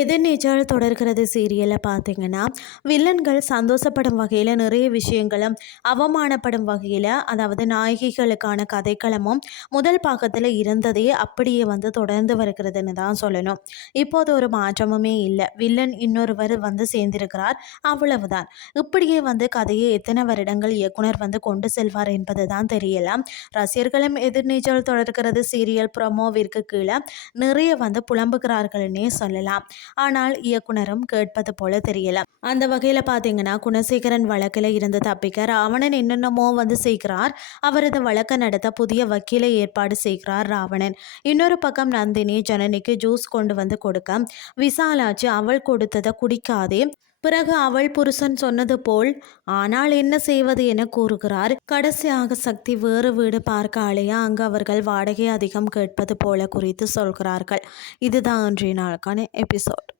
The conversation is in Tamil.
எதிர்நீச்சல் தொடர்கிறது சீரியலை பார்த்தீங்கன்னா, வில்லன்கள் சந்தோஷப்படும் வகையில் நிறைய விஷயங்களும், அவமானப்படும் வகையில், அதாவது நாயகிகளுக்கான கதைக்களமும் முதல் பாகத்தில் இருந்ததே அப்படியே தொடர்ந்து வருகிறதுன்னு தான் சொல்லணும். இப்போது ஒரு மாற்றமுமே இல்லை. வில்லன் இன்னொருவர் சேர்ந்திருக்கிறார், அவ்வளவுதான். இப்படியே கதையை எத்தனை வருடங்கள் இயக்குனர் கொண்டு செல்வார் என்பது தான் தெரியல. ரசிகர்களும் எதிர்நீச்சல் தொடர்கிறது சீரியல் ப்ரொமோவிற்கு கீழே நிறைய புலம்புகிறார்கள்னே சொல்லலாம். ஆனால் இயக்குனரும் கேட்பது போல தெரியல. அந்த வகையில் பார்த்தீங்கன்னா, குணசேகரன் வழக்கில் இருந்து தப்பிக்க ராவணன் என்னென்னமோ செய்கிறார். அவரது வழக்கை நடத்த புதிய வக்கீலை ஏற்பாடு செய்கிறார் ராவணன். இன்னொரு பக்கம் நந்தினி ஜனனிக்கு ஜூஸ் கொண்டு கொடுக்க விசாலாச்சு அவள் கொடுத்ததை குடிக்காதே, பிறகு அவள் புருஷன் சொன்னது போல் ஆனால் என்ன செய்வது என கூறுகிறார். கடைசியாக சக்தி வேறு வீடு பார்க்க அலைய அங்கு அவர்கள் வாடகை அதிகம் கேட்பது போல குறித்து சொல்கிறார்கள். இதுதான் இன்றைய நாளுக்கான எபிசோட்.